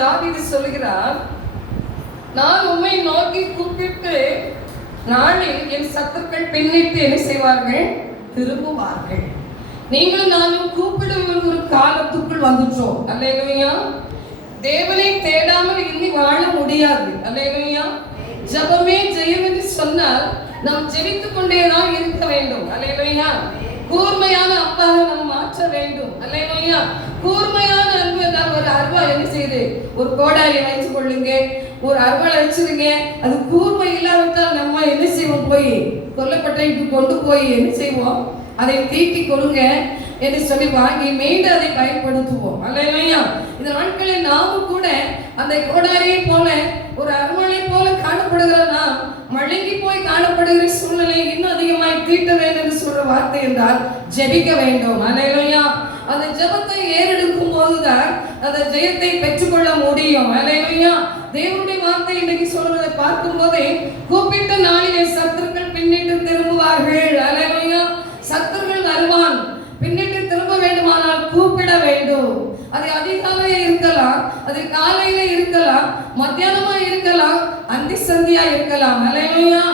தாவீது சொல்லுகிறார், நான் உம்மை நோக்கி கூப்பிட்டு நாளில் என் சத்துருக்கள் பின்னிட்டு என்ன செய்வார்கள்? திரும்புவார்கள். நீங்களும் நானும் கூப்பிடுவது ஒரு காலத்துக்குள் வந்துட்டோம். அல்லேலூயா. தேவனை தேடாமல் இனி வாழ முடியாது. அல்லேலூயா. ஜெபமே ஜெயம் என்று சொன்னால் நாம் ஜெபித்துக் கொண்டேதான் இருக்க வேண்டும். அல்லேலூயா. கூர்மையான அப்பாக நாம் மாற்ற வேண்டும். அல்லேலூயா. கூர்மையான அன்பு என்றால் ஒரு அருவா என்ன செய்யுது? ஒரு கோடாரி வைத்துக் கொள்ளுங்க, ஒரு அருவாளை வச்சிருங்க. அது கூர்மை இல்லாவிட்டால் நம்ம என்ன செய்வோம்? போய் கொல்லப்பட்டு கொண்டு போய் என்ன செய்வோம்? அதை தீட்டி கொடுங்க என்று சொல்லி வாங்கி மீண்டும் அதை பயன்படுத்துவோம். அல்லேலூயா. இந்த நாட்களில் நாமும் கூட அந்த கோடாரியை போல ஒரு அருவாளை போல காணப்படுகிறனா மழுங்கி போய் காணப்படுகிற சூழ்நிலை இன்னும் அதிகமாய் தீட்ட வேண்டும் என்று சொல்ற வார்த்தை என்றால் ஜெபிக்க வேண்டும். அல்லேலூயா. அந்த ஜெபத்தை ஏறெடுக்கும் போதுதான் அந்த ஜெயத்தை பெற்றுக்கொள்ள முடியும். அல்லேலூயா. தேவனுடைய வார்த்தை இன்றைக்கு சொல்றதை பார்க்கும் போதே கூப்பிட்ட நாளிலே சத்துருக்கள் பின்னிட்டு திரும்புவார்கள். அல்லேலூயா. சத்துருக்கள் வருவான், பின்னிட்டு திரும்ப வேண்டுமானால் கூப்பிட வேண்டும். அது அதிகாலையில இருக்கலாம், அது காலையில இருக்கலாம், மத்தியானமா இருக்கலாம், அந்தி சந்தியா இருக்கலாம். அல்லேலூயா.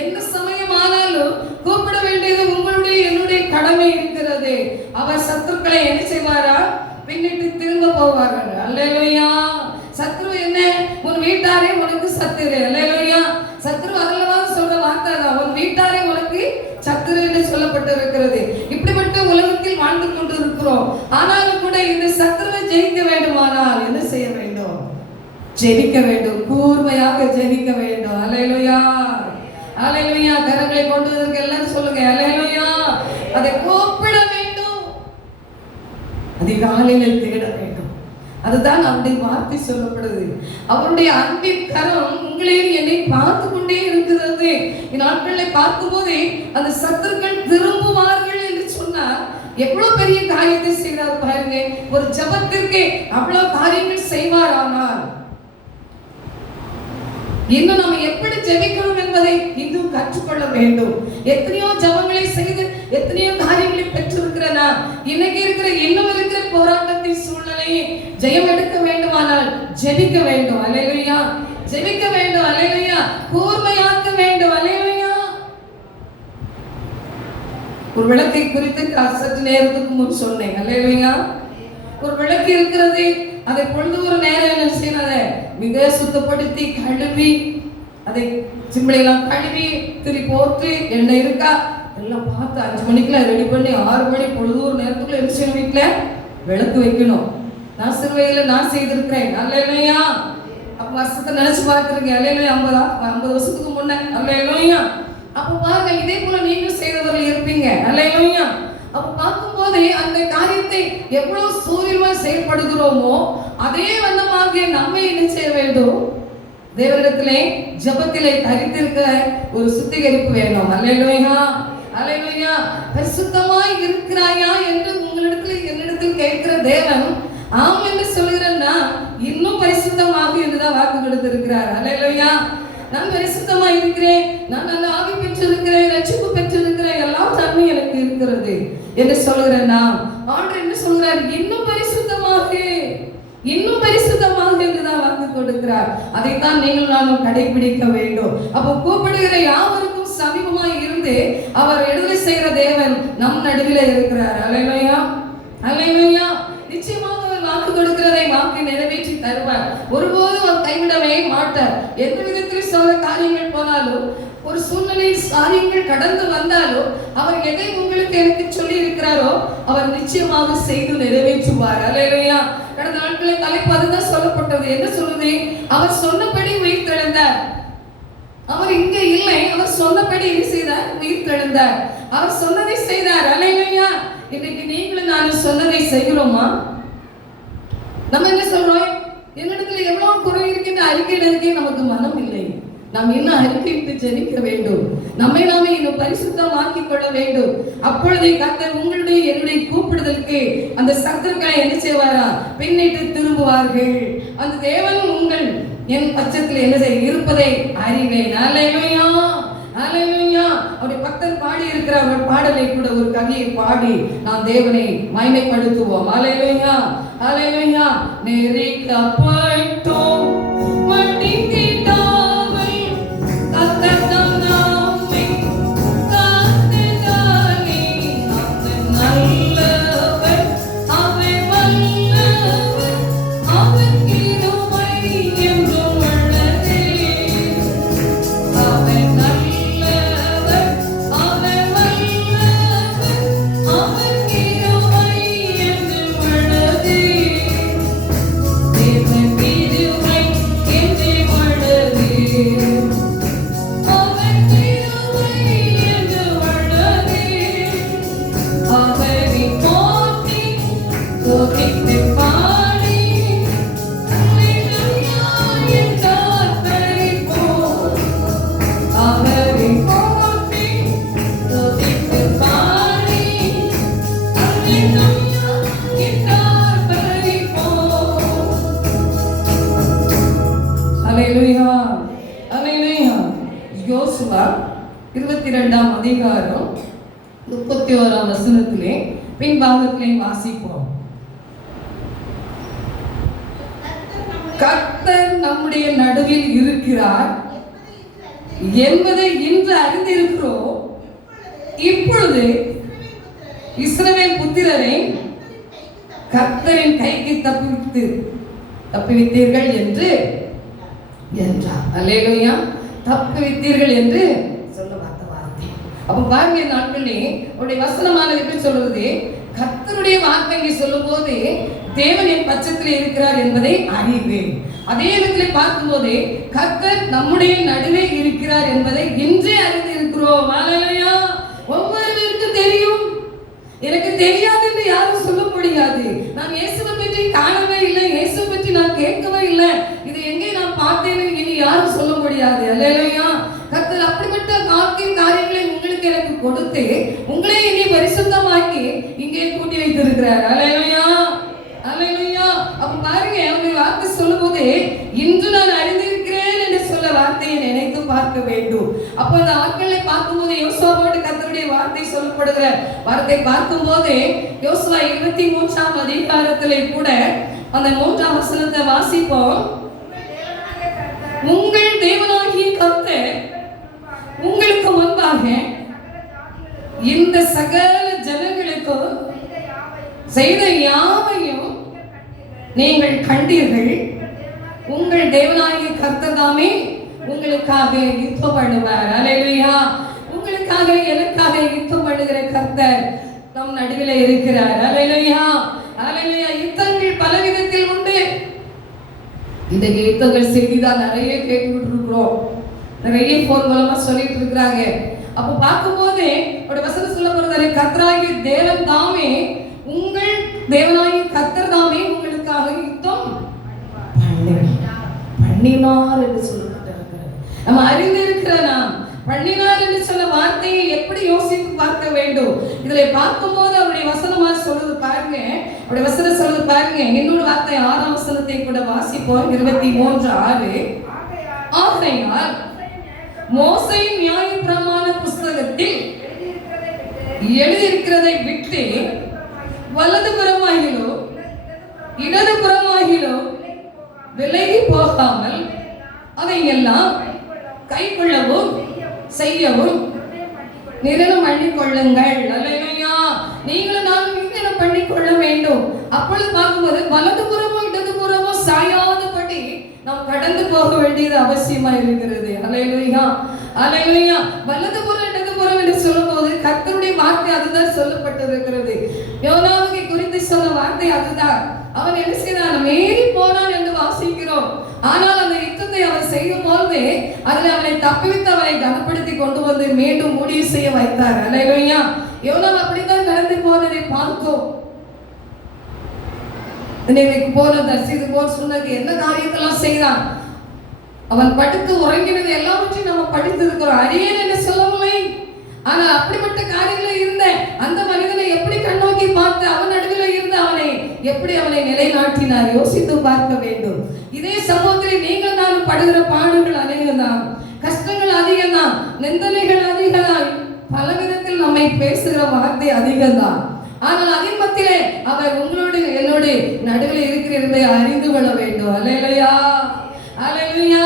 எந்த சமயம் ஆனாலும் கூப்பிட வேண்டியது உங்களுடைய என்னுடைய கடமை இருக்கிறது. அவர் சத்துருக்களை என்ன செய்வாரா? பின்னிட்டு திரும்ப போவார்கள். அல்லேலூயா. சத்ரு என்ன? உன் வீட்டாரே உனக்கு சத்துரு. அல்லேலூயா. சத்ரு அதல்லவா சொல்ற வார்த்தை தான், உன் வீட்டாரே உனக்கு சத்துரு என்று சொல்லப்பட்டிருக்கிறது. இப்படிப்பட்ட உலகத்தில் வாழ்ந்து கொண்டு இருக்கிறோம். ஆனாலும் கூட இந்த சத்துருவை ஜெயிக்க வேண்டுமானால் என்ன செய்ய வேண்டும்? ஜெபிக்க வேண்டும். கூர்மையாக ஜெபிக்க வேண்டும். அல்லேலூயா. அல்லேலூயா. கரங்களை கொண்டு வருவதற்கு எல்லாரும் சொல்லுங்க அல்லேலூயா. அதை கூப்பிட வேண்டும், அதிகாலையில் தேட வேண்டும். அதுதான் அவருடைய வார்த்தை சொல்லப்படுது. அவருடைய அன்பின் கரம் உங்களையும் என்னை பார்த்து கொண்டே இருக்கிறது. இந்நாட்களை பார்க்கும் போதே அந்த சத்துருக்கள் திரும்புவார்கள் என்று சொன்னார். எவ்வளவு பெரிய காரியத்தை செய்தார் பாருங்க. ஒரு ஜெபத்திற்கு அவ்வளவு காரியங்கள் செய்வார். ஆனால் இன்னும் நம்ம எப்படி ஜெபிக்கணும் என்பதை இன்னும் கற்றுக்கொள்ள வேண்டும். எத்தனையோ ஜெபங்களை செய்து எத்தனையோ காரியங்களை பெற்றிருக்கிறனா இன்னைக்கு இருக்கிற இன்னும் இருக்கிற போராட்டத்தின் சூழ்நிலையை ஜெயம் எடுக்க வேண்டுமானால் ஜெபிக்க வேண்டும். அல்லேலூயா. ஜெபிக்க வேண்டும். அல்லேலூயா. கூர்மையாக்க வேண்டும். அல்லேலூயா. ஒரு விளக்கை குறித்து சற்று நேரத்துக்கு முன் சொன்னேன். அல்லேலூயா. ஒரு விளக்கு இருக்கிறது, அதை பொழுது ஒரு நேரம் என்ன செய்யறத மிக சுத்தப்படுத்தி கழுவி அதை சிம்பிளையெல்லாம் கழுவி திரி போட்டு எண்ணெய் இருக்கா எல்லாம் பார்த்து 5 மணிக்கெல்லாம் ரெடி பண்ணி 6 மணி பொழுது ஒரு நேரத்துக்குள்ள என்ன செய்யணும்? வீட்டுல விளக்கு வைக்கணும். நான் சிறு வயதுல நான் செய்திருக்கிறேன். அல்லேலூயா. அப்ப வருஷத்தை நினைச்சு பார்த்துருங்க. அல்லேலூயா. 50 வருஷத்துக்கு முன்ன. அல்லேலூயா. அப்ப பாருங்க, இதே போல நீங்களும் செய்தவர்கள் இருப்பீங்க. அல்லேலூயா. அப்ப பார்க்கும் போதே அந்த காரியத்தை எவ்வளவு சூரியமா செயல்படுகிறோமோ அதே வண்ணமாக நம்ம என்ன செய்ய வேண்டும்? தேவனிடத்திலே ஜெபத்திலே தரித்திருக்க ஒரு சுத்திகரிப்பு வேணும். அல்லேலூயா. அல்லேலூயா. பரிசுத்தமாய் இருக்கிறாயா என்று உங்களிடத்தில் என்னிடத்தில் கேட்கிற தேவன் ஆம் என்று சொல்கிறேன்னா இன்னும் பரிசுத்தமாக என்றுதான் வாக்கு கொடுத்திருக்கிறார். அல்லேலூயா. நான் பரிசுத்தமா இருக்கிறேன், நான் நல்ல ஆவி பெற்றிருக்கிறேன், ரட்சிப்பு பெற்றிருக்கிறேன், எல்லாம் தன்மை எனக்கு இருக்கிறது என்று சொல்கிறேன். ஆண்டவர் என்ன சொல்கிறார்? இன்னும் பரிசுத்தமாக, இன்னும் பரிசுத்தமாக என்றுதான் வாக்கு கொடுக்கிறார். அதைத்தான் நீங்கள் நானும் கடைபிடிக்க வேண்டும். அப்போ கூப்பிடுகிற யாவருக்கும் சமீபமாய் இருந்து அவர் விடுதலை செய்கிற தேவன் நம் நடுவில் இருக்கிறார். அல்லேலூயா. அல்லேலூயா. நிச்சயமாக வாக்கு கொடுக்கிறதை வாக்கு நிறைவேற்றி தருவார். ஒருபோதும் அவர் கைவிடவே மாட்டார். எந்த விதத்தில் சொல்ல காரியங்கள் போனாலும், ஒரு சூழ்நிலையில் காரியங்கள் கடந்து வந்தாலும் அவர் எதை உங்களுக்கு எனக்கு சொல்லி இருக்கிறாரோ அவர் நிச்சயமாக செய்து நிறைவேற்றுவார். அல்லேலூயா. கடந்த நாட்களில் தலைப்பு அதுதான் சொல்லப்பட்டது. என்ன சொல்லுது? அவர் சொன்னபடி உயிர் தெழுந்தார். அவர் இங்க இல்லை, அவர் சொன்னபடி என்ன செய்தார்? உயிர் தெழுந்தார். அவர் சொன்னதை செய்தார். அல்லேலூயா. இன்னைக்கு நீங்களும் நானும் சொன்னதை செய்கிறோமா? நம்ம என்ன சொல்றோம்? என்னிடத்துல எவ்வளவு குறை இருக்கின்ற அறிக்கையிடறதுக்கே நமக்கு மனம் இல்லை. நாம் இன்னும் அறிக்கையிட்டு ஜெபிக்க வேண்டும். நம்மை நாமே இன்னும் பரிசுத்தமாக்கிக் கொள்ள வேண்டும். அப்பொழுதே கர்த்தர் உங்களுடைய என்னுடைய கூப்பிடுதலுக்கு அந்த சத்துருக்களை என்ன செய்வாரா? பின்னிட்டு திரும்புவார்கள். அந்த தேவன் உங்கள் என் பட்சத்தில் என்ன இருப்பதை அறிவேன். அல்லேலூயா. ஹalleluya. அவருடைய பக்தர் பாடி இருக்கிற ஒரு பாடலை கூட ஒரு கவியை பாடி நாம் தேவனை மகிமைப்படுத்துவோம். ஹalleluya ஹalleluya. நெறிக்கப்பட்டோம் மன்னித்திட்டாவை கர்த்தர் நம் நம்மை காத்திடானே. அவர் நல்லவர், அவர் வல்லவர், அவர் கிருபை என்றும் உள்ளதே. அவர் நல்லவர், அவர் வல்லவர், அவர் கிருபை என்றும் உள்ளதே. தேவன் கிருபை என்றும் உள்ளதே. அவர் கிருபை என்றும் உள்ளதே. அவரை போற்றி துதித்து பாடி அல்லேலூயா என்றார் பரிபூர். அவரை போற்றி துதித்து பாடி அல்லேலூயா என்றார் பரிபூர். அல்லேலூயா அல்லேலூயா. யோசுவா 22ஆம் அதிகாரம் 31ஆம் வசனத்திலே பின்பாகத்திலே வாசிப்போம். கர்த்தர் நம்முடைய நடுவில் இருக்கிறார் என்பதை இன்று அறிந்திருக்கிறோம். இப்பொழுது இஸ்ரவேல் புத்திரரை கர்த்தரின் கைக்கு தப்புவித்தீர்கள் என்று என்றார். அல்லேலூயா. தப்புவித்தீர்கள் என்று சொல்ல வார்த்தை. அப்ப பாருங்க, இந்த நாட்களே அவருடைய வசனமானது எப்படி சொல்றது? கர்த்தருடைய வார்த்தை இங்கே சொல்லும் போது தேவன் என் பட்சத்தில் இருக்கிறார் என்பதை அறிவேன். அதே இடத்துல பார்க்கும்போது கர்த்தர் நம்முடைய நடுவே இருக்கிறார் என்பதை இன்றே அறிந்து இருக்கிறோம். ஹalleluya. ஒவ்வொருவருக்கும் தெரியும். எனக்கு தெரியாது என்று யாரும் சொல்ல முடியாது. நான் இயேசுவை பற்றி காணவே இல்லை, இயேசுவை பற்றி நான் கேட்கவே இல்லை, இது எங்கே நான் பார்த்தேன்னு இனி யாரும் சொல்ல முடியாது. அல்லேலூயா. கர்த்தர் அப்படிப்பட்ட காரியங்களை உங்களுக்கு எனக்கு கொடுத்து உங்களை இனி பரிசுத்தமாக்கி இங்கே கூட்டி வைத்திருக்கிறார். அல்லேலூயா அல்லேலூயா. அப்ப பாருங்க, அவருடைய வார்த்தை சொல்லும் போது இன்று நான் அறிந்திருக்கிறேன் என்று சொல்ல வார்த்தையை நினைத்து பார்க்க வேண்டும். அப்போ இந்த ஆட்களை பார்க்கும்போது யோசுவாவோடு கர்த்தருடைய வார்த்தை சொல்லப்படுகிற வார்த்தை பார்க்கும்போது யோசுவா 23ஆம் அதிகாரத்திலே கூட அந்த 3ஆம் வசனத்தை வாசிப்போம். உங்கள் தேவனாகிய கர்த்தர் உங்களுக்கு முன்பாக இந்த சகல ஜனங்களுக்கு செய்த யாவையும் நீங்கள் கண்டீர்கள். உங்கள் தேவனாகிய கர்த்தர் தாமே உங்களுக்காக யுத்தம் பண்ணுவார். அல்லேலூயா. உங்களுக்காக எனக்காக யுத்தம் பண்ணுகிற கர்த்தர் நம் நடுவில் இருக்கிறார். அல்லேலூயா அல்லேலூயா. யுத்தங்கள் பலவிதத்தில் உண்டு. இந்த யுத்தங்கள் செய்திதான் நிறைய கேட்டுக்கிட்டு இருக்கிறோம், நிறைய போன் மூலமா சொல்லிட்டு இருக்கிறாங்க. அப்ப பார்க்கும்போது அவருடைய வசனம் சொல்லப்படுறது, கர்த்தராகிய தேவன் தாமே உங்கள் தேவனாகிய கர்த்தர் தாமே உங்களுக்காக யுத்தம் பண்ணினார் என்று சொல்லப்பட்டிருக்கிறது. நம்ம அறிந்திருக்கிற நாம் பண்ணினார் என்று சொல்ல வார்த்தையை எப்படி யோசித்து பார்க்க வேண்டும். இதுல பார்க்கும்போது அவருடைய வசனமா சொல்றது பாருங்க, அவருடைய வசனம் சொல்றது பாருங்க. இன்னொரு வார்த்தை 6ஆம் வசனத்தை கூட வாசிப்போம். 23:6. ஆகையால் மோசேயின் நியாயப்பிரமாண புஸ்தகத்தில் எழுதியிருக்கிறதை விட்டு வலதுபுறமாகிலோ இடதுபுறமாகிலோ விலகி போகாமல் அதையெல்லாம் கைக்கொள்ளவும் செய்யவும் நிரணம் பண்ணிக்கொள்ளுங்கள். அல்லேலூயா. நீங்களும் நானும் நிரணம் பண்ணிக்கொள்ள வேண்டும். அப்பொழுது பார்க்கும்போது வலதுபுறமோ இடதுபுறமோ சாயாதபடி நாம் கடந்து போக வேண்டியது அவசியமா இருக்கிறது. அல்லேலூயா அல்லேலூயா. வலதுபுறம் இடதுபுறம் என்று சொல்லும்போது கர்த்தருடைய வார்த்தை அதுதான் சொல்லப்பட்டிருக்கிறது. யோனாவை குறித்து சொன்ன வார்த்தை அதுதான். அவன் என்ன செய்தான்? மேறி போனான் என்று வாசிக்கிறோம். ஆனால் அந்த யுத்தத்தை அவன் செய்யும் போது அதில் அவனை தப்பிவித்து அவனை கனப்படுத்தி கொண்டு வந்து மீண்டும் முடிவு செய்ய வைத்தார். அல்லேலூயா. யோனா அப்படித்தான் கடந்து போனதை பார்த்தோம். இன்னைக்கு போன தரிசித்து போர் சொன்னது என்ன காரியத்தெல்லாம் செய்தான். அவன் படுத்து உறங்கினது எல்லாவற்றையும் நம்ம படித்து இருக்கிறோம். அரியன் என்று சொல்லவில்லை, ஆனால் அப்படிப்பட்ட காரியங்கள இருந்த அந்த மனிதனை எப்படி கண்ணோக்கி பார்த்து அவன் நடுவில் இருந்து அவனை எப்படி அவனை நிலைநாட்டினார் யோசித்து பார்க்க வேண்டும். இதே சமூகத்தில் நீங்கள் நான் படுகிற பாடுகள் அநேகம்தான். கஷ்டங்கள் அதிகம்தான், நிந்தனைகள் அதிகம்தான், பல விதத்தில் நம்மை பேசுகிற வார்த்தை அதிகம்தான். ஆனால் அதன் மத்தியிலே அவர் உங்களோடு என்னோடு நடுவில் இருக்கிறதை அறிந்து கொள்ள வேண்டும். அல்லேலூயா, அல்லேலூயா.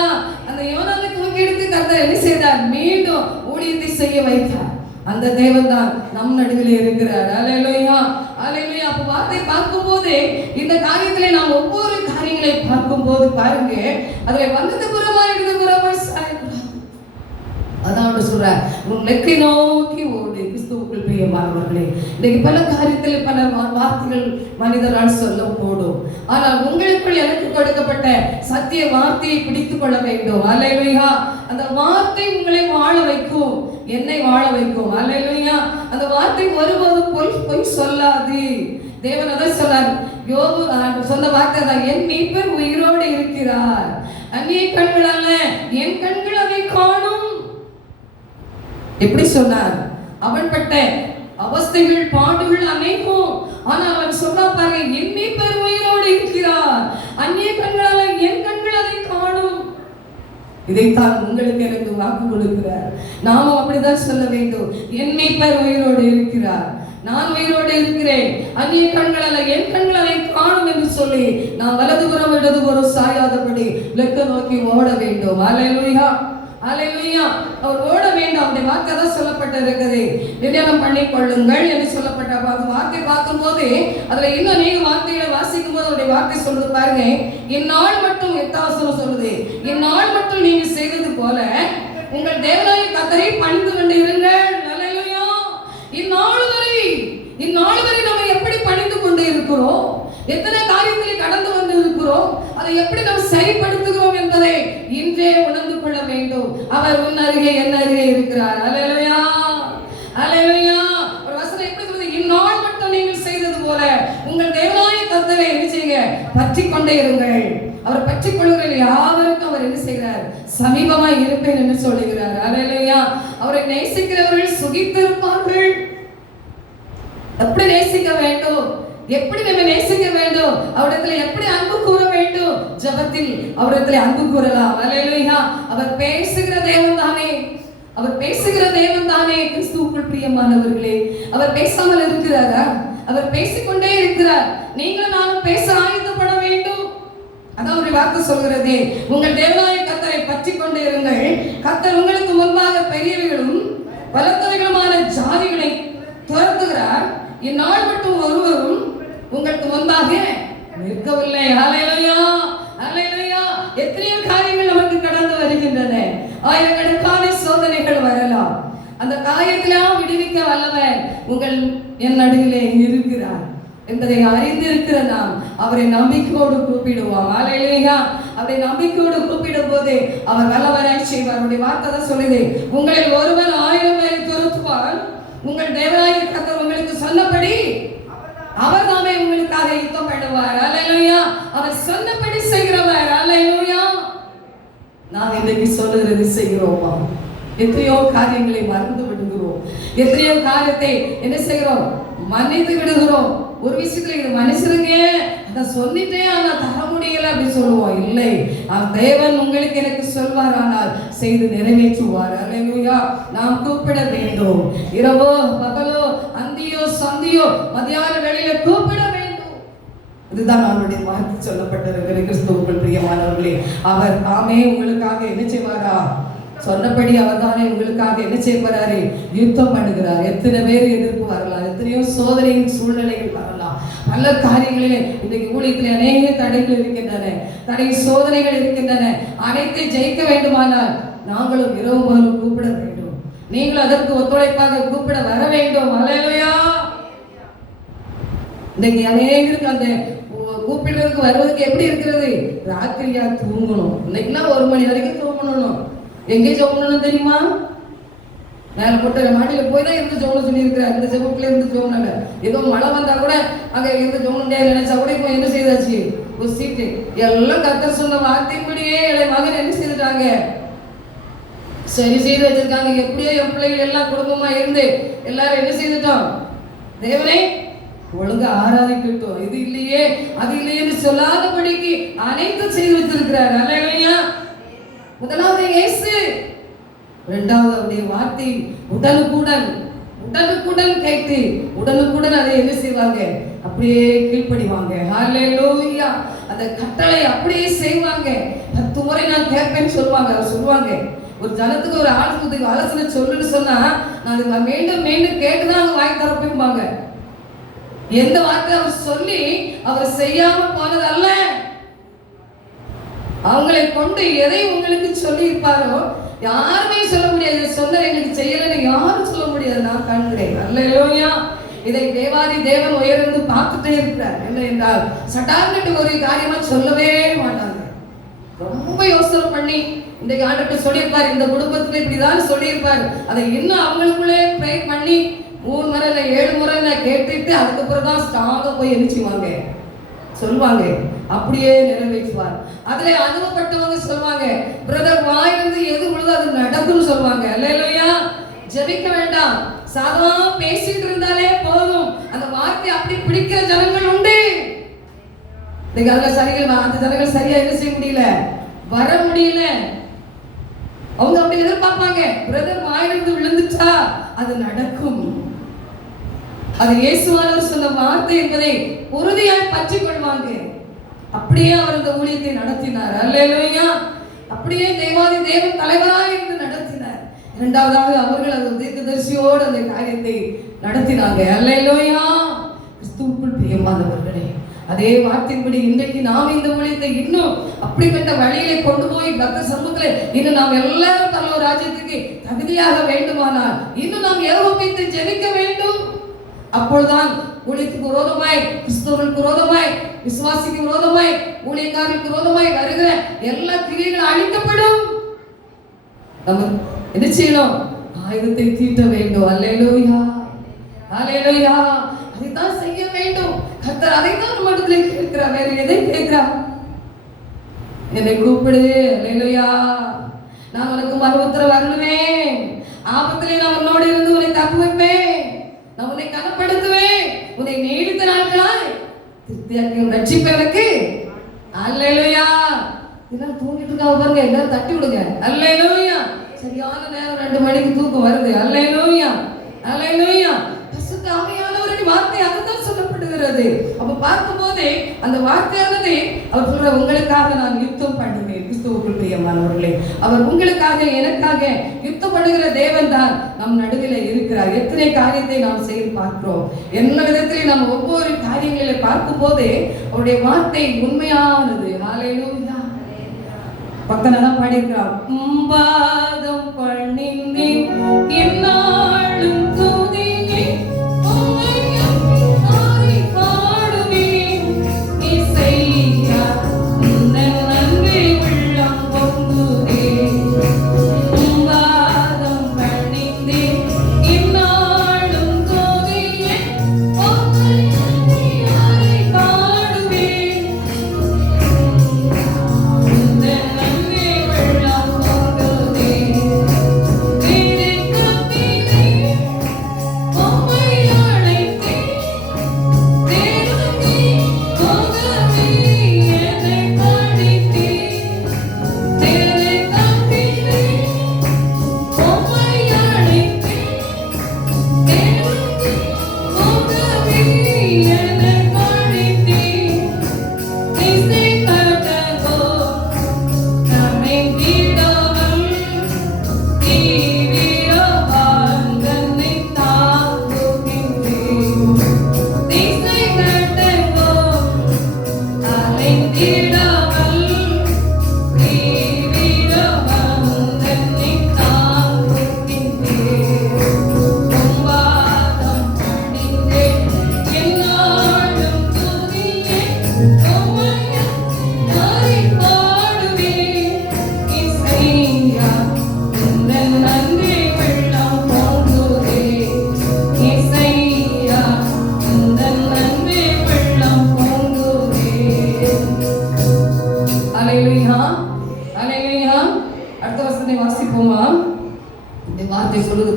அந்த யோனாவை தூக்கி எடுத்து கர்த்தர் என்ன செய்தார்? மீண்டும் ஊழியத்தை செய்ய வைத்தார். அந்த தேவன் தான் நம் நடுவில் இருக்கிறார். அல்லேலூயா, அல்லேலூயா. அப்ப வார்த்தை பார்க்கும்போது இந்த காரியத்திலே நாம் ஒவ்வொரு காரியங்களை பார்க்கும்போது பாருங்க, அதுல வந்தது புறமா இடது புறமா சாயக்கூடாது. அதான் சொல்ற, உங்களை நோக்கி ஓடு. கிறிஸ்துவுக்குள் பிரியமானவர்களே, இன்னைக்கு பல காரியத்தில் பல வார்த்தைகள் மனிதரால் சொல்ல போடும். ஆனால் உங்களுக்குள் எனக்கு கொடுக்கப்பட்ட சத்திய வார்த்தையை பிடித்துக் கொள்ள வேண்டும். அல்லேலூயா. அந்த வார்த்தை உங்களை வாழ வைக்கும், என்னை வாழ வைக்கும். அல்லேலூயா. அந்த வார்த்தை ஒருபோதும் பொய் சொல்லாது. தேவன் அதை சொன்னார். யோபு சொன்ன வார்த்தை தான், என் மீட்பர் உயிரோடு இருக்கிறார், அந்நிய கண்கள் அல்ல, என் கண்கள் அதை காணும். எப்படி சொன்னார்? அவன் பட்ட அவஸ்தைகள் பாடுகள் அனைத்தும், ஆனால் அவன் சொன்னா பாருங்க, என் மீட்பர் உயிரோடு இருக்கிறார், அந்நிய கண்களால என் கண்கள் அதை காணும். இதைத்தான் உங்களுக்கு எனக்கு வாக்கு கொடுக்கிறார். நாமும் அப்படிதான் சொல்ல வேண்டும். என் மீட்பர் உயிரோடு இருக்கிறார், நான் உயிரோடு இருக்கிறேன், அந்நிய கண்களால என் கண்கள் அதை காணும் என்று சொல்லி நான் வலதுபுறம் இடதுபுறம் சாயாதபடி லெக்க நோக்கி ஓட வேண்டும். அல்லேலூயா, அல்லேலூயா. அவர் ஓட வேண்டும். அந்த வார்த்தை தான் சொல்லப்பட்டிருக்குது. நிதானம் பண்ணி கொள்ளுங்கள் என்று சொல்லப்பட்ட அந்த வார்த்தை பார்க்கும்போது அதுல இன்னும் நீங்க வார்த்தைகளை வாசிக்கும் போது அவருடைய வார்த்தை சொல்றது பாருங்க, இந்நாள் மட்டும் 8ஆம் வசனம் சொல்லுது, இந்நாள் மட்டும் நீங்க செய்தது போல உங்கள் தேவனாகிய கர்த்தரை பணிந்து கொண்டு இருங்கள். அல்லேலூயா. இந்நாள் வரை நம்ம எப்படி பணிந்து கொண்டு இருக்கிறோம், எத்தனை காரியத்தில் கடந்து வந்து இருக்கிறோம், அதை எப்படி நாம் சரிப்படுத்துகிறோம் என்பதை இன்றே உணர்ந்து கொள்ள வேண்டும். அவர் உன் அருகே என் அருகே இருக்கிறார். அல்லேலூயா, அல்லேலூயா. ஒரு வசனம் எப்படி சொல்றது? இந்நாள் மட்டும் நீங்கள் செய்தது போல உங்கள் தேவனாகிய கர்த்தரை என்ன செய்யுங்க? பற்றி கொண்டே இருங்கள். அவர் பற்றி கொள்ளுகிற யாவருக்கும் அவர் என்ன செய்கிறார்? சமீபமாய் இருப்பேன் என்று சொல்லுகிறார். அல்லேலூயா. அவரை நேசிக்கிறவர்கள் சுகித்திருப்பார்கள். எப்படி நேசிக்க வேண்டும், எப்படி நம்ம நேசிக்க வேண்டும், அவரிடத்துல எப்படி அன்பு கூற வேண்டும், ஜெபத்தில் அவரிடத்துல அன்பு கூறலாம். அல்லேலூயா. அவர் பேசுகிற தேவன் தானே, அவர் பேசுகிற தேவன் தானே. கிறிஸ்துவுக்குள் பிரியமானவர்களே, அவர் பேசாமல் இருக்கிறாரா? அவர் பேசிக்கொண்டே இருக்கிறார். நீங்களும் நானும் பேச ஆயத்தப்பட வேண்டும். அதான் ஒரு வார்த்தை சொல்கிறதே, உங்கள் தேவனாகிய கர்த்தரை பற்றி கொண்டே இருங்கள், கர்த்தர் உங்களுக்கு முன்பாக பெரியவர்களும் பலத்தவைகளுமான ஜாதிகளை துரத்துகிறார், இந்நாள் மட்டும் ஒருவரும் உங்களுக்கு முன்பாக நிற்கவில்லை. அல்லேலூயா, அல்லேலூயா. எத்தனையோ காரியங்கள் நமக்கு கடந்து வருகின்றன. ஆயிரக்கணக்கான சோதனைகள் வரலாம். அந்த காரியத்திலாம் விடுவிக்க வல்லவர் உங்கள் என் நடுவிலே இருக்கிறார் என்பதை அறிந்திருக்கிற நாம் அவரை நம்பிக்கையோடு கூப்பிடுவோம். அல்லேலூயா. அவரை நம்பிக்கையோடு கூப்பிடும் போது அவர் வல்லவராய் செய்வார். அவருடைய வார்த்தை தான் சொல்லுது, உங்களில் ஒருவர் 1000 பேரை துரத்துவார், உங்கள் தேவனாகிய கர்த்தர் உங்களுக்கு சொன்னபடி அவர் தாமே உங்களுக்காக யுத்தம் பண்ணுவார். அல்லேலூயா. அவர் சொன்னபடி செய்கிறவர். அல்லேலூயா. நாம் இன்றைக்கு சொல்லுகிறது செய்கிறோமா? எத்தனையோ காரியங்களை மறந்து விடுகிறோம். எத்தனையோ காரியத்தை என்ன செய்கிறோம்? மன்னித்து விடுகிறோம். ஒரு விஷயத்துல இது மனுஷருங்க அதை சொல்லிட்டேன் ஆனா தர முடியல அப்படி சொல்லுவோம். இல்லை, தேவன் உங்களுக்கு எனக்கு சொல்வார், ஆனால் செய்து நிறைவேற்றுவார். அல்லேலூயா. நாம் கூப்பிட வேண்டும். இரவோ பகலோ அந்தியோ சந்தியோ மதியான வேளையில கூப்பிட வேண்டும். இதுதான் அவருடைய வார்த்தை சொல்லப்பட்டிருக்கிற. கிறிஸ்துவுக்குள் பிரியமானவர்களே, அவர் தாமே உங்களுக்காக என்ன செய்வாரா? சொன்னபடி அவர் தானே உங்களுக்காக என்ன செய்ய போறாரு? யுத்தம் பண்ணுகிறார். எத்தனை பேர் எதிர்ப்பு வரலாம், எத்தனையோ சோதனையின் சூழ்நிலைகள் வரலாம், பல காரியங்களிலே இன்றைக்கு ஊழியத்தில் அநேக தடைகள் இருக்கின்றன, தடை சோதனைகள் இருக்கின்றன. அனைத்தை ஜெயிக்க வேண்டுமானால் நாங்களும் இரவு பகலும் கூப்பிட வேண்டும். நீங்கள் அதற்கு ஒத்துழைப்பாக கூப்பிட வர வேண்டும். அல்லேலூயா. இன்னைக்கு அநேகருக்கு அந்த கூப்பிடுறதுக்கு வருவதற்கு எப்படி இருக்கிறது? ராத்திரியா தூங்கணும். இன்னைக்குலாம் 1 மணி வரைக்கும் தூங்கணும். எங்கே ஜெபம் தெரியுமா? மேல போட்டு மாடியில போய் தான் இருந்து ஜெபம் சொல்லி இருக்கிறார். இந்த ஜெபத்துல இருந்து ஜெபம் ஏதோ மழை வந்தா கூட அங்க இருந்து ஜெபம் நினைச்சா கூட இப்போ என்ன செய்தாச்சு? ஒரு சீட்டு எல்லாம் கர்த்தர் சொன்ன வார்த்தைப்படியே இளைய மகன் என்ன செய்துட்டாங்க? சரி செய்து வச்சிருக்காங்க. எப்படியோ என் பிள்ளைகள் எல்லாம் குடும்பமா இருந்து எல்லாரும் என்ன செய்துட்டோம்? தேவனே ஒழுங்கா ஆராதிக்கட்டும், இது இல்லையே அது இல்லையேன்னு சொல்லாதபடிக்கு அனைத்தும் செய்து வச்சிருக்கிறார். அல்லேலூயா. முதலாவது இயேசு இரண்டாவது அவருடைய வார்த்தை உடனுக்குடன் உடனுக்குடன் கேட்டு உடனுக்குடன் அதை என்ன செய்வாங்க? அப்படியே கீழ்ப்படிவாங்க. ஹல்லேலூயா. அந்த கட்டளை அப்படியே செய்வாங்க. 10 முறை நான் கேட்பேன்னு சொல்லுவாங்க. அவர் சொல்லுவாங்க, ஒரு ஜனத்துக்கு ஒரு ஆலோசனை ஆலோசனை சொல்லுன்னு சொன்னா நான் மீண்டும் மீண்டும் கேட்டுதான் அவங்க வாய் திறப்பேன்பாங்க. எந்த வார்த்தை அவர் சொல்லி அவர் செய்யாம போனதல்ல. அவங்களை கொண்டு எதை உங்களுக்கு சொல்லி இருப்பாரோ யாருமே சொல்ல முடியாது. சொன்ன எங்களுக்கு செய்யலன்னு யாரும் சொல்ல முடியாது. நான் காண்கிறேன். அல்லேலூயா. இதை தேவாதி தேவன் உயர்ந்து பார்த்துட்டே இருக்கிறார். என்ன என்றால் சடார்னு ஒரு காரியமா சொல்லவே மாட்டாங்க. ரொம்ப யோசனை பண்ணி இன்றைக்கு ஆண்டவர்கிட்ட சொல்லியிருப்பார், இந்த குடும்பத்துல இப்படிதான் சொல்லியிருப்பார். அதை இன்னும் அவங்களுக்குள்ளே ப்ரே பண்ணி 3 முறை இல்லை 7 முறை கேட்டுட்டு அதுக்கப்புறம் தான் ஸ்ட்ராங்கா போய் எழுச்சிவாங்க சொல்லுவாங்க. அப்படியே நிறைவேற்றுவார். அதுல அனுபவப்பட்டவங்க சொல்லுவாங்க, பிரதர் வாயிலிருந்து எது உள்ளதோ அது நடக்கும்னு சொல்லுவாங்க. அல்லேலூயா. ஜெபிக்க வேண்டாம், சாதாரண பேசிட்டு இருந்தாலே போதும். அந்த வார்த்தை அப்படி பிடிக்கிற ஜனங்கள் உண்டு. அந்த ஜனங்கள் சரியா என்ன செய்ய முடியல, வர முடியல. அவங்க அப்படி எதிர்பார்ப்பாங்க, பிரதர் வாயிலிருந்து விழுந்துட்டா அது நடக்கும். அது இயேசுவானவர் சொன்ன வார்த்தை என்பதை உறுதியாய் பற்றி கொள்வாங்க. அப்படியே அவர் இந்த ஊழியத்தை நடத்தினார். அல்லேலூயா. அப்படியே தேவாதி தேவன் தலைவராய் இருந்து நடத்தினார். இரண்டாவதாக அவர்கள் அந்த தீர்க்கதரிசியோடு அந்த காரியத்தை நடத்தினாங்க. அல்லேலூயா. கிறிஸ்துவுக்குள் பிரியமானவர்களே, அதே வார்த்தையின்படி இன்றைக்கு நாம் இந்த ஊழியத்தை இன்னும் அப்படிப்பட்ட வழியிலே கொண்டு போய் கர்த்தர் சமூகத்திலே இன்னும் நாம் எல்லாரும் பரலோக ராஜ்யத்துக்கு தகுதியாக வேண்டுமானால் இன்னும் நாம் யெகோவாவை ஜெபிக்க வேண்டும். அப்பொழுதுதான் ஊழியத்துக்கு விரோதமாய், கிறிஸ்துவுக்கு விரோதமாய், விசுவாசிக்கு விரோதமாய், ஊழியக்காரருக்கு விரோதமாய் வருகிற எல்லா கிரியைகளும் அழிக்கப்படும். நம்ம என்ன செய்யணும்? ஆயுதத்தை தீட்ட வேண்டும். அல்லேலூயா. அல்லேலூயா. அதைத்தான் செய்ய வேண்டும். கர்த்தர் அதைத்தான் நம்ம இடத்துல கேட்கிறார். வேற எதை கேட்கிறார்? என்னை கூப்பிடு. அல்லேலூயா. நான் உனக்கு மறு உத்தரவு வரணுவேன். ஆபத்திலே நான் உன்னோடு இருந்து உன்னை தப்பு வைப்பேன். நான் உன்னை கனப்படுத்துவேன். உன்னை நீடித்த நாட்களாய் திருப்தியாக்கி ரட்சிப்பதற்கு. அல்லேலூயா. இதெல்லாம் தூங்கிட்டு இருக்கா பாருங்க, எல்லாரும் தட்டி விடுங்க. அல்லேலூயா. சரியான நேரம் 2 மணிக்கு தூக்கம் வருது. அல்லேலூயா. அல்லேலூயா. பரிசுத்த ஆவியானவரின் வார்த்தை அதுதான் சொல்லப்படுகிறது. அப்ப பார்க்கும் போதே அந்த வார்த்தையானது அவர் சொல்ற, உங்களுக்காக நான் யுத்தம் பண்ணுவேன். கிறிஸ்துவுக்குள் பிரியமானவர்களே, அவர் உங்களுக்காக எனக்காக யுத்தம் பண்ணுகிற தேவன் தான் நம் நடுவில் இருக்கிறார். எத்தனை காரியத்தை நாம் செய்து பார்க்கிறோம். என்ன விதத்திலே நாம் ஒவ்வொரு காரியங்களிலே பார்க்கும் போதே அவருடைய வார்த்தை உண்மையானது. ஹல்லேலூயா. பக்தனெல்லாம் பாடியிருக்கிறார். பாதம் பண்ணினே என்னாலும்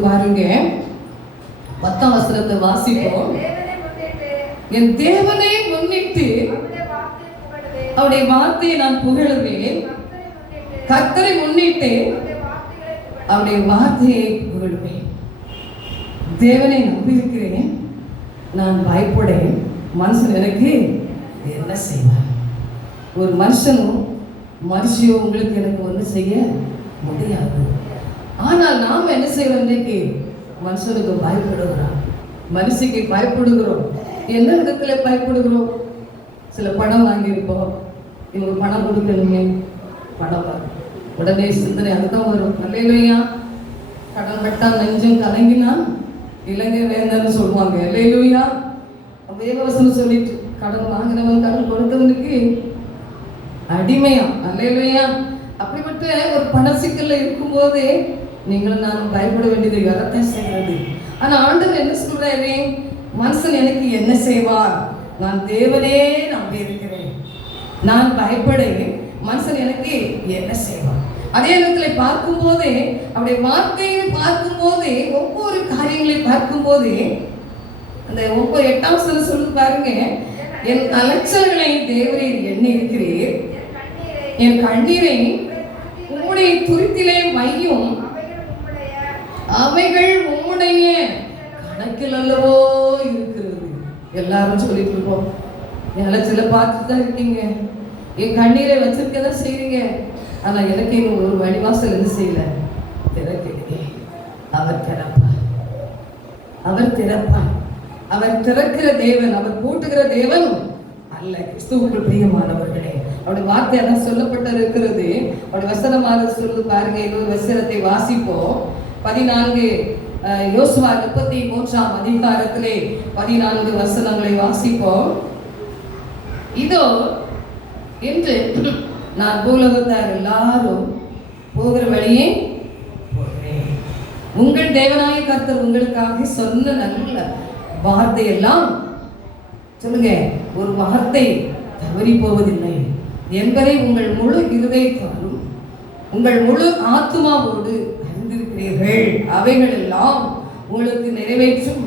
பாருங்க, 10ஆம் வசனத்தை வாசிப்போம். என் தேவனை முன்னிட்டு அவருடைய வார்த்தையை நான் புகழுவேன். கர்த்தரை முன்னிட்டு அவருடைய வார்த்தையை புகழுவேன். தேவனை நம்பியிருக்கிறேன், நான் பயப்படேன், மனுஷன் எனக்கு என்ன செய்வார்? ஒரு மனுஷனும் மனுஷியோ உங்களுக்கு எனக்கு ஒன்று செய்ய முடியாது. ஆனால் நாம் என்ன செய்வோம்? இன்னைக்கு மனுஷனுக்கு பயப்படுகிறோம், மனுஷிக்கு பயப்படுகிறோம். என்ன விதத்தில் பயப்படுகிறோம்? சில பணம் வாங்கியிருப்போம், இவங்க பணம் கொடுக்கணுமே, பணம் வரும், உடனே சிந்தனை அதுதான் வரும். அல்லையா, கடன் பட்டால் நெஞ்சம் கலங்கினா இலங்கை வேந்தன்னு சொல்லுவாங்க. அல்லையா, வேகவசனம் சொல்லிட்டு கடன் வாங்கினவன் கடன் கொடுத்தவனுக்கு அடிமையா. அல்லையா, அப்படிப்பட்ட ஒரு பண சிக்கல்ல இருக்கும்போது நீங்களும் நான் பயப்பட வேண்டியது வரத்தான் செய்கிறது. ஆனா ஆண்டவர் என்ன சொல்றாரு? மனுஷன் எனக்கு என்ன செய்வார்? நான் தேவனே நம்பி இருக்கிறேன், நான் பயப்படேன், மனுஷன் எனக்கு என்ன செய்வார்? அதே நேரத்தில் பார்க்கும் போதே, அவருடைய வார்த்தையை பார்க்கும் போதே, ஒவ்வொரு காரியங்களை பார்க்கும் போதே, அந்த ஒவ்வொரு 8ஆம் வசனம் சொல்லி பாருங்க, என் அலட்சல்களை தேவரீர் எண்ணி இருக்கிறீர், என் கண்ணீரை உம்முடைய துருத்திலே வையும், அவைகள் உம்முடைய கணக்கில் அல்லவோ இருக்கிறது. எல்லாரும் சொல்லிட்டு இருப்போம், என் அலட்சலை பார்த்துட்டு தான் இருக்கீங்க, என் கண்ணீரை வச்சிருக்கதான் செய்றீங்க, ஆனா எனக்கு இன்னும் ஒரு வழிவாசல் என்ன செய்யல, திறக்கலையே. அவர் திறப்பார், அவர் திறப்பார். அவர் திறக்கிற தேவன், அவர் பூட்டுகிற தேவன் அல்ல. கிறிஸ்துவுக்குள் பிரியமானவர்களே, அவருடைய வார்த்தை அதான் சொல்லப்பட்டு இருக்கிறது. அவருடைய வசனமாக சொல்லு பாருங்க. இன்னொரு வசனத்தை வாசிப்போம். 14 யோசுவா 33ஆம் அதிகாரத்திலே 14 வசனங்களை வாசிப்போம். இதோ இன்று நான் பூலோகத்தார் எல்லாரும் போகிற வழியே போகிறேன். உங்கள் தேவனாய கர்த்தர் உங்களுக்காக சொன்ன நல்ல வார்த்தையெல்லாம், சொல்லுங்க, ஒரு வார்த்தை தவறி போவதில்லை என்பதை உங்கள் முழு இருதயத்தாலும் உங்கள் முழு ஆத்துமாவோடு அறிந்திருக்கிறீர்கள். அவைகள் எல்லாம் உங்களுக்கு நிறைவேற்றும்.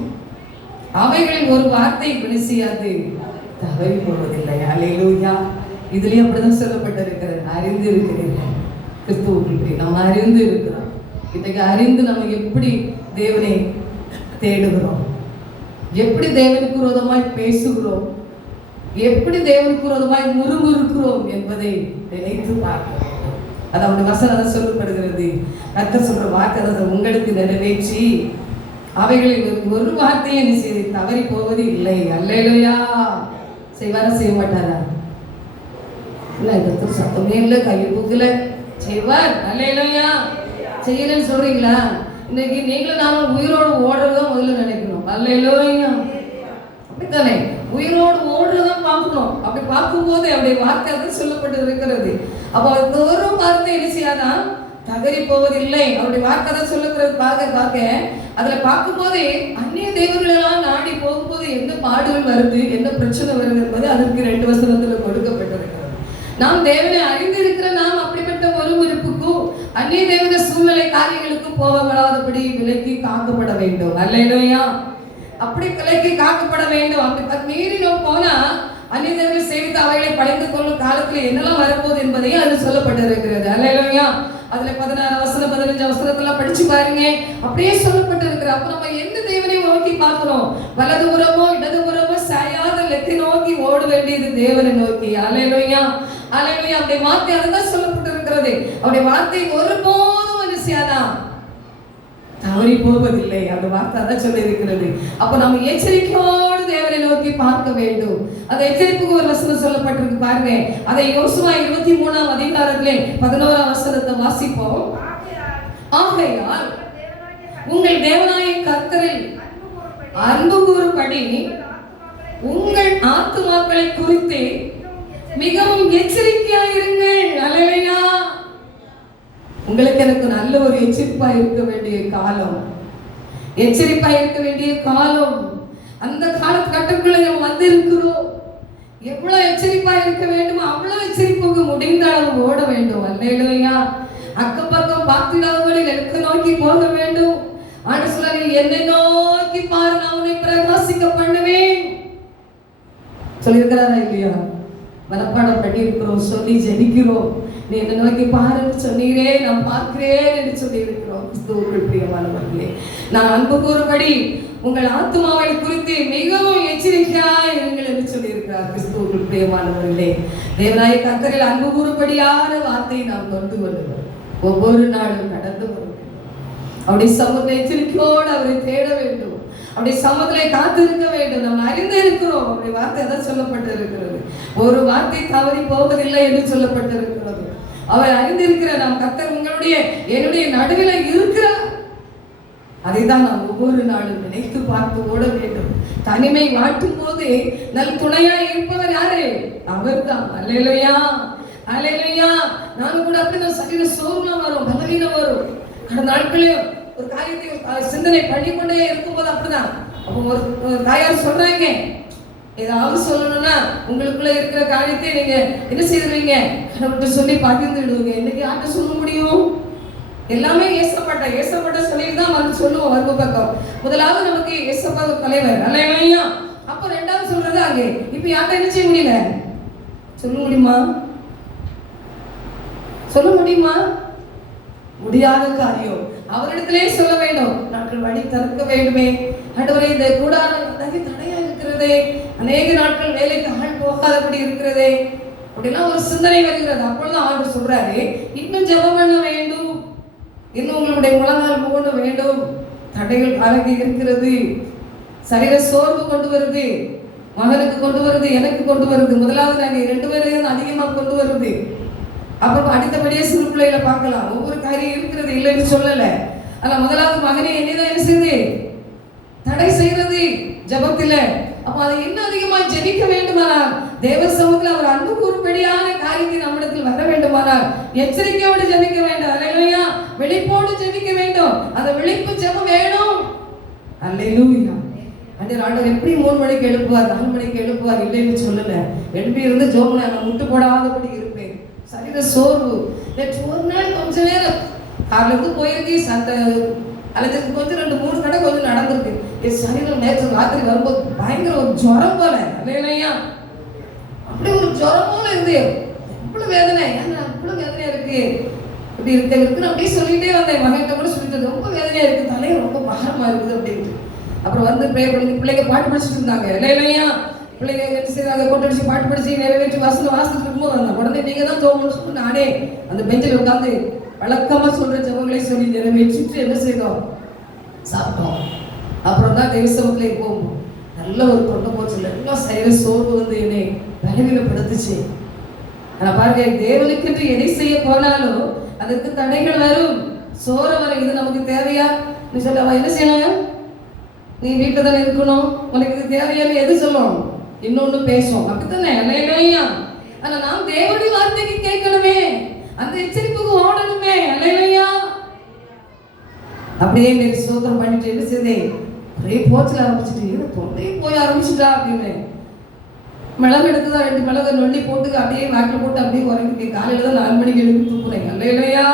அவைகளில் ஒரு வார்த்தை விழிசியாது தவறி போவதில்லை. அல்லேலூயா. இதுலயும் அப்படிதான் சொல்லப்பட்டிருக்கிறது. அறிந்து இருக்கிறீர்கள். கிறிஸ்துவுக்குள் நம்ம அறிந்து இருக்கிறோம். இன்றைக்கு அறிந்து நம்ம எப்படி தேவனை தேடுகிறோம், எப்படி தேவனுக்கு விரோதமாய் பேசுகிறோம், எப்படி தேவனுக்கு விரோதமாய் முறுமுறுக்கிறோம் என்பதை நினைத்து பார்க்கிறோம். அது அவருடைய வசனம் சொல்லப்படுகிறது. கர்த்தர் சொல்ற வார்த்தை அதை உங்களுக்கு நிறைவேற்றி அவைகளில் ஒரு வார்த்தையை தவறி போவது இல்லை. அல்லேலூயா. செய்வாரா செய்ய மாட்டாரா? இல்லை, கர்த்தர் சத்தமே இல்லை, கையை தூக்கல, செய்வார். அல்லேலூயா. செய்யலன்னு சொல்றீங்களா? இன்னைக்கு நீங்களும் நானும் உயிரோடு ஓடுறதும் முதல்ல நினைக்கணும். அல்லேலூயா. அப்படித்தானே, உயிரோடு ஓடுறதும் பார்க்கணும். அப்படி பார்க்கும்போது அவருடைய வார்த்தை அது சொல்லப்பட்டு இருக்கிறது. அப்போ ஒரு வார்த்தை என்ன செய்யாதான் தவறி போவதில்லை. அவருடைய வார்த்தை தான் சொல்லுகிறது. பார்க்க அதுல பார்க்கும்போதே அந்நிய தெய்வங்களெல்லாம் நாடி போகும்போது என்ன பாடுகள் வருது, என்ன பிரச்சனை வருது என்பது அதற்கு 2 வசனத்துல கொடுக்கப்பட்டிருக்கிறது. நாம் தேவனை அறிந்திருக்கிற நாம் அப்படிப்பட்ட முறுமுறுப்புக்கும் அந்நிய தேவன சூழ்நிலை காரியங்களுக்கும் போகப்படாதபடி விலக்கி காக்கப்பட வேண்டும். அல்லேலூயா. அப்படி விலக்கி காக்கப்பட வேண்டும். அப்படி மீறி நாம் போனா அந்நிய தேவனை சேவித்து அவைகளை படைந்து கொள்ளும் காலத்துல என்னெல்லாம் வரப்போகுது என்பதையும் அது சொல்லப்பட்டிருக்கிறது. அல்லேலூயா. அதுல 16 வசனம் 15 வசனத்தெல்லாம் படிச்சு பாருங்க, அப்படியே சொல்லப்பட்டு இருக்கிற. அப்ப நம்ம எந்த தேவனை நோக்கி பார்க்கிறோம்? வலது புறமோ இடது புறமோ சாயாத லெக்கை நோக்கி ஓட வேண்டியது தேவனை நோக்கி. அல்லேலூயா. அல்லேலூயா. அவருடைய வார்த்தை அதுதான் சொல்லப்பட்டு இருக்கிறது. அவருடைய வார்த்தை ஒருபோதும் என்ன செய்யாதான் தவறி போவதில்லை. அந்த வார்த்தை அதான் சொல்லி இருக்கிறது. அப்ப நம்ம எச்சரிக்கையோடு தேவனை நோக்கி பார்க்க வேண்டும். அந்த எச்சரிப்புக்கு ஒரு வசனம் சொல்லப்பட்டிருக்கு பாருங்க. அதை யோசுவா 23ஆம் அதிகாரத்திலே 11ஆம் வசனத்தை வாசிப்போம். ஆகையால் உங்கள் தேவனாய கர்த்தரில் அன்பு கூறும்படி உங்கள் ஆத்துமாக்களை குறித்து மிகவும் எச்சரிக்கையாயிருங்கள். அல்லேலூயா. உங்களுக்கு எனக்கு நல்ல ஒரு எச்சரிப்பா இருக்க வேண்டிய காலம், எச்சரிப்பா இருக்க வேண்டிய காலம். அந்த காலகட்டங்களை நம்ம வந்து இருக்கிறோம். எவ்வளவு எச்சரிப்பா இருக்க வேண்டுமோ அவ்வளவு எச்சரிப்புக்கு முடிந்த அளவு ஓட வேண்டும். அல்லேலூயா. அக்கம் பக்கம் பார்த்திடாதவர்களை எனக்கு நோக்கி போக வேண்டும். ஆண்டவர் சொல்றாரு, என்னை நோக்கி பாரு, நான் உன்னை பிரகாசிக்க பண்ணுவேன். சொல்லியிருக்கிறாரா இல்லையா? மனப்பாடம் பண்ணி இருக்கிறோம், சொல்லி ஜெபிக்கிறோம். நீ என்னை நோக்கி பாருன்னு சொன்னீரே, நான் பார்க்கிறேன் என்று சொல்லி இருக்கிறோம். கிறிஸ்துவுக்குள் பிரியமானவர்களே, நான் அன்பு கூறும்படி உங்கள் ஆத்துமாவை குறித்து மிகவும் எச்சரிக்கையாய் இருங்கள் என்று சொல்லி கிறிஸ்துவுக்குள் பிரியமானவர்களே, தேவனாய கர்த்தரில் அன்பு கூறும்படியான வார்த்தையை நாம் கொண்டு வருவோம். ஒவ்வொரு நாளும் கடந்து வரும் அவருடைய சமூகத்தை எச்சரிக்கையோடு அவரை தேட வேண்டும், அவருடைய சமூகத்திலே காத்திருக்க வேண்டும். நாம் அறிந்து இருக்கிறோம் அவருடைய வார்த்தை எதாவது சொல்லப்பட்டிருக்கிறது. ஒரு வார்த்தை தவறி போவதில்லை என்று சொல்லப்பட்டிருக்கிறது. அவர் அறிந்திருக்கிற நாம் கர்த்தர் உங்களுடைய என்னுடைய நடுவில் இருக்கிறார். அதைதான் நாம் ஒவ்வொரு நாளும் நினைத்து பார்த்து ஓட வேண்டும். தனிமை வாட்டும் போது நல் துணையா இருப்பவர் யாரு? அவர் தான். அல்லேலூயா, அல்லேலூயா. நானும் கூட அப்படிதான் சரீர சோர்வுலாம் வரும், பலவீனம் வரும். கடந்த நாட்களையும் ஒரு காரியத்தை சிந்தனை பண்ணிக்கொண்டே இருக்கும்போது அப்படிதான். அப்போ ஒரு தாயார் சொல்றாங்க, ஏதாவது சொல்லணும்னா உங்களுக்குள்ள இருக்கிற காரியத்தை நீங்க என்ன செய்துருவீங்க? கடவுள்கிட்ட சொல்லி பகிர்ந்து விடுவீங்க. இன்னைக்கு யார்கிட்ட சொல்ல முடியும்? எல்லாமே ஏசப்பட்ட சொல்லிட்டு தான் வந்து சொல்லுவோம். வருவ பக்கம் முதலாவது நமக்கு ஏசப்பா தலைவர், அல்லேலூயா. அப்ப ரெண்டாவது சொல்றது அங்கே. இப்ப யார்கிட்ட என்ன செய்ய முடியல? சொல்ல முடியுமா? சொல்ல முடியுமா? முடியாத காரியம். அவரிடத்திலே சொல்ல வேண்டும். நாட்கள் வழி திறக்க வேண்டுமே. ஆண்டவரே, இந்த கூடாரம் தடையா இருக்கிறதே, அநேக நாட்கள் வேலைக்கு ஆள் போகாதபடி இருக்கிறதே அப்படின்னா ஒரு சிந்தனை வருகிறது. அப்பொழுது ஆண்டவர் சொல்றாரு, இன்னும் ஜெபம் பண்ண வேண்டும், இன்னும் உங்களுடைய முழங்கால் மூட வேண்டும். தடைகள் கலங்கி இருக்கிறது. சரீர சோர்வு கொண்டு வருது, மகனுக்கு கொண்டு வருது, எனக்கு கொண்டு வருது. முதலாவது நாங்கள் 2 பேரையும் அதிகமாக கொண்டு வருது. அப்புறம் அடுத்தபடியே சிறு பிள்ளைகளை பார்க்கலாம். ஒவ்வொரு காரியம் இருக்கிறது, இல்லைன்னு சொல்லல. ஆனா முதலாவது மகனை என்னதான் என்ன செய்யுது? தடை செய்யறது ஜபத்துல. அப்ப அதை இன்னும் அதிகமாக ஜெபிக்க வேண்டுமானால், தேவ சமூகத்தில் அவர் அன்பு கூறும்படியான காரியத்தை நம்மிடத்தில் வர வேண்டுமானால் எச்சரிக்கையோடு ஜெபிக்க வேண்டும். அல்லேலூயா. விழிப்போடு ஜெபிக்க வேண்டும். அந்த விழிப்பு ஜெபம் வேணும். அல்லேலூயா. ஆண்டவர் எப்படி 3 மணிக்கு எழுப்புவார், 4 மணிக்கு எழுப்புவார், இல்லைன்னு சொல்லல. எழுப்பி இருந்து ஜோமனை நான் முட்டு போடாதபடி இருப்பேன். சரீர சோர்வு. ஒரு நாள் கொஞ்ச நேரம் கார்ல இருந்து போயிருக்கு, அலைஞ்சதுக்கு கொஞ்சம் 2-3 கடை கொஞ்சம் நடந்திருக்கு. என் சரீரம் நேற்று ராத்திரி வரும்போது பயங்கர ஒரு ஜுரம் போல, இல்லையா? அப்படி ஒரு ஜுரம் போல இருந்து எவ்வளவு வேதனை, அவ்வளவு வேதனையா இருக்கு, இப்படி இருக்கு அப்படியே சொல்லிட்டே வந்தேன். மகன்கிட்ட கூட சொல்லிட்டு ரொம்ப வேதனையா இருக்கு, தலையை ரொம்ப பாரமா இருக்குது அப்படின்ட்டு. அப்புறம் வந்து ப்ரேயர் பண்ணி பிள்ளைங்க பாட்டு படிச்சுட்டு இருந்தாங்க, இல்லையா? பிள்ளைங்க என்ன செய்தாங்க, கொட்டடிச்சு பாட்டு படிச்சு நிறைவேற்றி வாசத்துக்கு இருக்கும்போது வந்தேன். உடனே நீங்க தான் தோணும்னு சொல்லி நானே அந்த பெஞ்சில் உட்காந்து வழக்கமா சொல்ற ஜபங்களை சொல்லி நிறைவேற்றிட்டு என்ன செய்தோம்? சாப்பிட்டோம். அப்புறம் தான் தேவசமத்திலே போகும். நல்ல ஒரு தொண்டை போச்சு, எல்லாம் சரீர சோர்வு வந்து என்னை பலவீனப்படுத்துச்சு. ஆனா பாருங்க, தேவனுக்கு எதை செய்ய போனாலும் அதற்கு தடைகள் வரும், சோர வர. இது நமக்கு தேவையா? நீ சொல்ல அவன் என்ன செய்யணும்? நீ வீட்டில் தானே இருக்கணும், உனக்கு இது தேவையான்னு எது சொல்லணும்? இன்னொன்னு பேசும், அப்படித்தானே? இல்லையா? ஆனா நாம் தேவனுடைய வார்த்தைக்கு கேட்கணுமே, அந்த எச்சரிப்புக்கு ஓடணுமே. இல்லையா? அப்படியே சோதனை பண்ணிட்டு என்ன செய்தே, ஒரே போச்சல் ஆரம்பிச்சுட்டு, தொண்டையே போய் ஆரம்பிச்சுட்டா அப்படின்னு மிளகு எடுத்துதான் 2 மிளகு நொண்டி போட்டு அப்படியே நாக்கில் போட்டு அப்படியே உறங்கிட்டு காலையில தான் 4 மணிக்கு எழுப்பி தூக்குறேன். இல்லையா?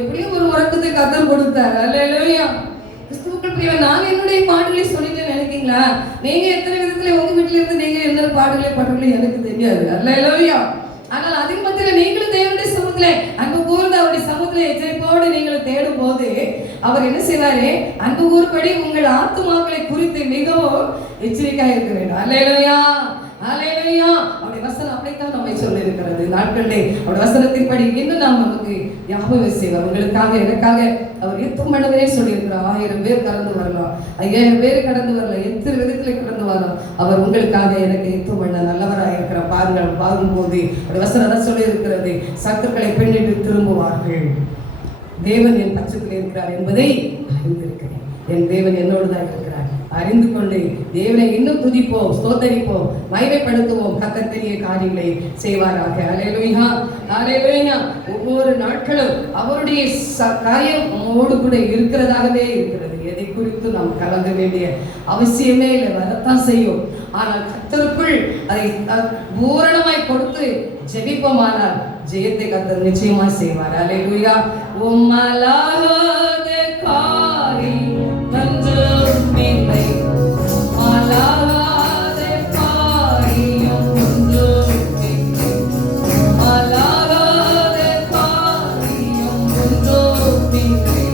எப்படியும் ஒரு உறக்கத்தை கத்தர் கொடுத்தார். இல்லையா? கிறிஸ்துவுக்குள் பிரியமானவர்களே, நான் என்னுடைய பாடுகளை சொல்லிட்டு நினைக்கிறீங்களா? நீங்க எத்தனை விதத்துல உங்க வீட்டுல இருந்து நீங்க என்ன பாடுகளை படுறீங்களோ எனக்கு தெரியாது. அல்லேலூயா. ஆனால் அதிக மத்தியில நீங்களும் தேவனுடைய சமூகத்துல அன்பு கூர்ந்து அவருடைய சமூகத்துல எச்சரிப்போடு நீங்கள் தேடும் போது அவர் என்ன செய்வாரு? அன்பு கூறுபடி உங்கள் ஆத்துமாக்களை குறித்து மிகவும் எச்சரிக்கையாக இருக்க வேண்டும். அல்லேலூயா, அல்லேலூயா. அவருடைய வசனம் அப்படித்தான் நம்மை சொல்லி இருக்கிறது. நாட்களிலே அவருடைய வசனத்தின்படி இன்னும் நாம் நமக்கு ஞாபகம் செய்வார். உங்களுக்காக எனக்காக அவர் யுத்தம் பண்ணவே சொல்லியிருக்கிறார். 1000 பேர் கடந்து வரலாம், 5000 பேர் கடந்து வரலாம், எத்தனை விதத்துல கடந்து வரலாம். அவர் உங்களுக்காக எனக்கு யுத்தம் பண்ண நல்லவராக இருக்கிற பாருங்கள். பார்க்கும்போது அவருடைய வசனம் சொல்லி இருக்கிறது, சத்துக்களை பின்னிட்டு திரும்புவார்கள். தேவன் என் பட்சத்தில் இருக்கிறார் என்பதை அறிந்திருக்கிறேன். என் தேவன் என்னோடு தான் இருக்கிறார். அறிந்து கொண்டு தேவனை இன்னும் துதிப்போம், ஸ்தோத்தரிப்போம், மகிமைப்படுத்துவோம். கர்த்தர் பெரிய காரியங்களை செய்வாராக. அல்லேலூயா, அல்லேலூயா. ஒவ்வொரு நாட்களும் அவருடைய காரியம் நம்மோடு கூட இருக்கிறதாகவே இருக்கிறது. எதை குறித்து நாம் கலங்க வேண்டிய அவசியமே இல்லை, வரத்தான் செய்யும். ஆனால் கர்த்தருக்குள் அதை பூரணமாய் கொடுத்து ஜெபிப்போமானால் ஜெயத்தை கர்த்தர் நிச்சயமா செய்வார். அல்லேலூயா. உம்மலாகாத காரியம் ஒன்றும் இல்லை, உம்மலாகாத காரியம் ஒன்றும் இல்லை, உம்மலாகாத காரியம் ஒன்றும் இல்லை.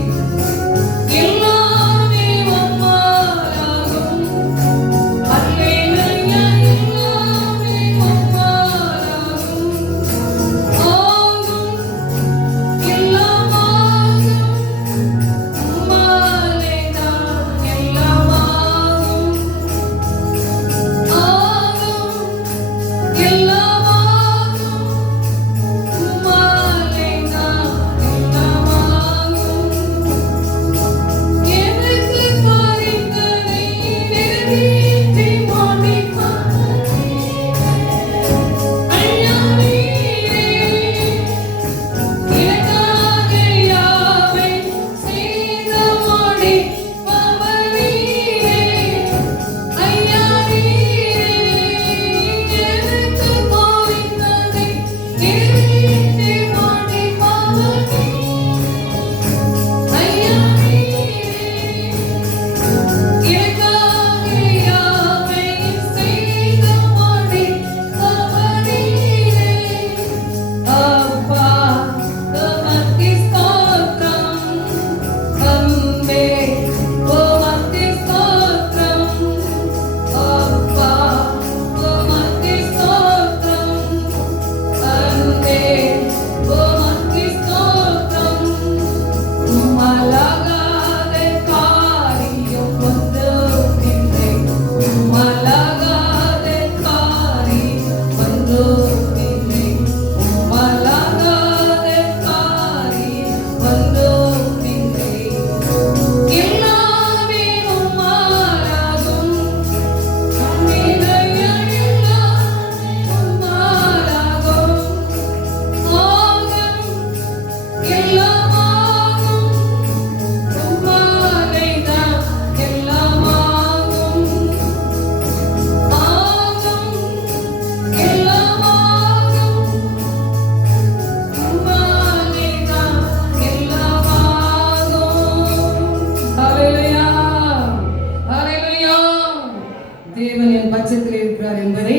தேவன் என் பட்சத்தில் இருக்கிறார் என்பதை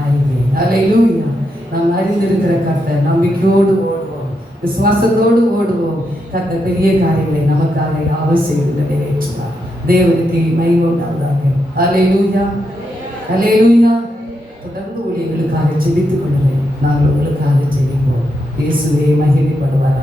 அறிவேன். அல்லேலூயா. நாம் அறிந்திருக்கிற கர்த்தர், நம்பிக்கையோடு ஓடுவோம், விசுவாசத்தோடு ஓடுவோம். கர்த்தர் பெரிய காரியங்களை நமக்காக அவசியம் நிறைவேற்றுவார். தேவனுக்கு மகிமை உண்டாவதாக. அல்லேலூயா, அல்லேலூயா. தொடர்ந்து ஊழியர்களுக்காக ஜெபித்துக் கொள்ளுங்கள். நாங்கள் உங்களுக்காக ஜெபிப்போம். இயேசுவே மகிமைப்படுவார்.